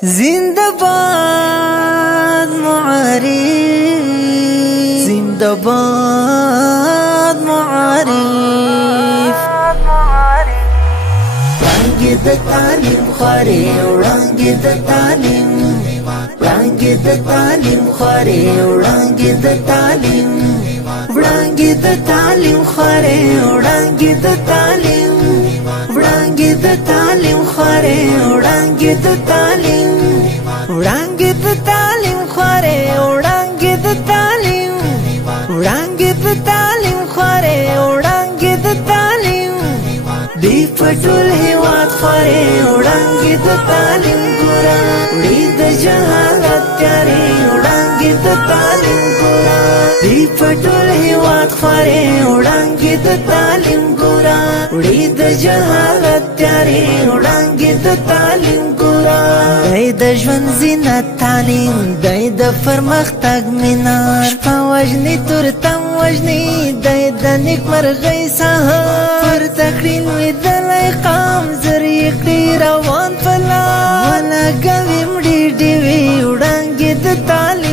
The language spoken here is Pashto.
जिंदाबाद मुआरिफ, जिंदाबाद मुआरिफ। वړاندې د تعلیم خورې وړاندې د تعلیم، وړاندې د تعلیم خورې وړاندې د تعلیم، وړاندې د تعلیم خورې وړاندې د تعلیم، وړاندې د تعلیم خورې وړاندې د تعلیم، وړاندې د تعلیم خورې وړاندې د تعلیم، وړاندې د تعلیم خورې وړاندې د تعلیم، دی پټول هیواد خورې وړاندې د تعلیم ګورا، وړي د جهالت تیارې وړاندې د تعلیم ګورا، دی پټول هیواد خورې وړاندې د تعلیم ګورا، وړي د جهالت تیارې وړاندې د تعلیم ګورا، دی د ژوند زینت تعلیم، دی د پرمختګ مینار، شپه وژني تورتم وژني، دی د نیکمرغۍ سهار، پر تکړین ویدلی قام زرې کړي روان په لار، ولګوي مړي ډیوې وړاندې د تعلیم